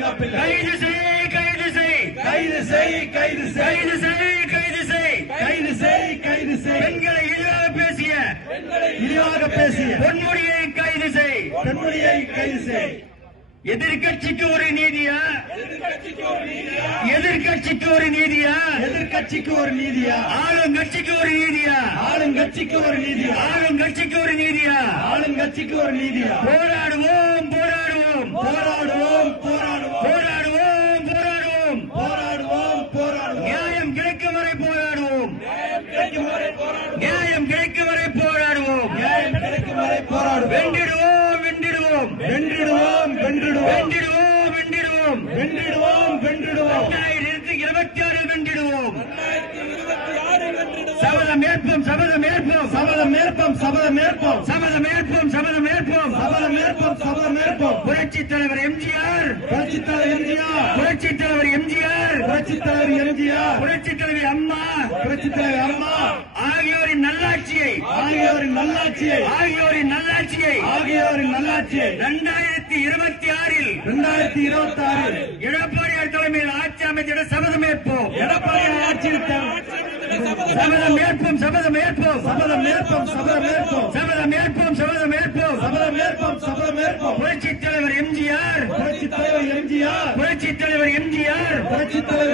பாதுகாப்பில்லை. கைது செய், கைது செய், கைது செய், கைது செய், கைது செய், கைது செய், கைது செய், கைது செய். பெண்களை இழிவாக பேசிய இழிவாக பேசிய பொன்முடியை கைது செய். பெண்மணியை கைது செய். எதிர்கட்சிக்கு ஒரு நீதியா? எதிர்கட்சிக்கு ஒரு நீதியா? எதிர்கட்சிக்கு ஒரு நீதியா? ஆளுங்கட்சிக்கு ஒரு நீதியா? ஆளுங்கட்சிக்கு ஒரு நீதியா? ஆளுங்கட்சிக்கு ஒரு நீதியா? ஆளுங்கட்சிக்கு ஒரு நீதியா? போராடுவோம், போராடுவோம், போராடுவோம், போராடுவோம், போராடுவோம், போராடுவோம், போராடுவோம், போராடுவோம். நியாயம் கிடைக்கும் வரை போராடுவோம், கிடைக்கும் வரை போராடுவோம். நியாயம் கிடைக்கும் வரை போராடுவோம், நியாயம் கிடைக்கும் வரை போராடுவோம். வென்றிடுவோம், வென்றிடுவோம், வென்றிடுவோம், வென்றிடுவோம், வென்றிடுவோம், வென்றிடுவோம், வென்றிடுவோம், வென்றிடுவோம். 2026 வென்றிடுவோம். சபதம் ஏற்போம், சபதம் ஏற்போம், சபதம் ஏற்போம், சபதம் ஏற்போம், சபதம் ஏற்போம், சபதம் ஏற்போம். சபதம் ஏற்போம், சபதம் ஏற்போம். புரட்சித் தலைவர் எம்ஜிஆர், புரட்சித் தலைவர் எம்ஜிஆர், புரட்சித் தலைவர் எம்ஜிஆர், புரட்சித் தலைவர் எம்ஜிஆர், புரட்சித் தலைவி அம்மா புரட்சித் தலைவர் அம்மா ஆகியோரின் நல்லாட்சியை, ஆகியோரின் நல்லாட்சியை, ஆகியோரின் நல்லாட்சியை ஆகியோரின் நல்லாட்சியை 2026 2026 எடப்பாடியார் தலைமையில் ஆட்சி அமைச்சிட சபதம் ஏற்போம். எடப்பாடி ஆட்சியில் சபதம் ஏற்போம், சபதம் ஏற்போம், சபதம் ஏற்போம், சபதம் ஏற்போம், சபதம் ஏற்போம், சபதம் ஏற்போம். சபதம் ஏற்போம், சபதம் ஏற்போம். புரட்சித் தலைவர் எம்ஜிஆர், புரட்சித் தலைவர் எம்ஜிஆர், புரட்சித் தலைவர் எம்ஜிஆர், புரட்சித் தலைவர்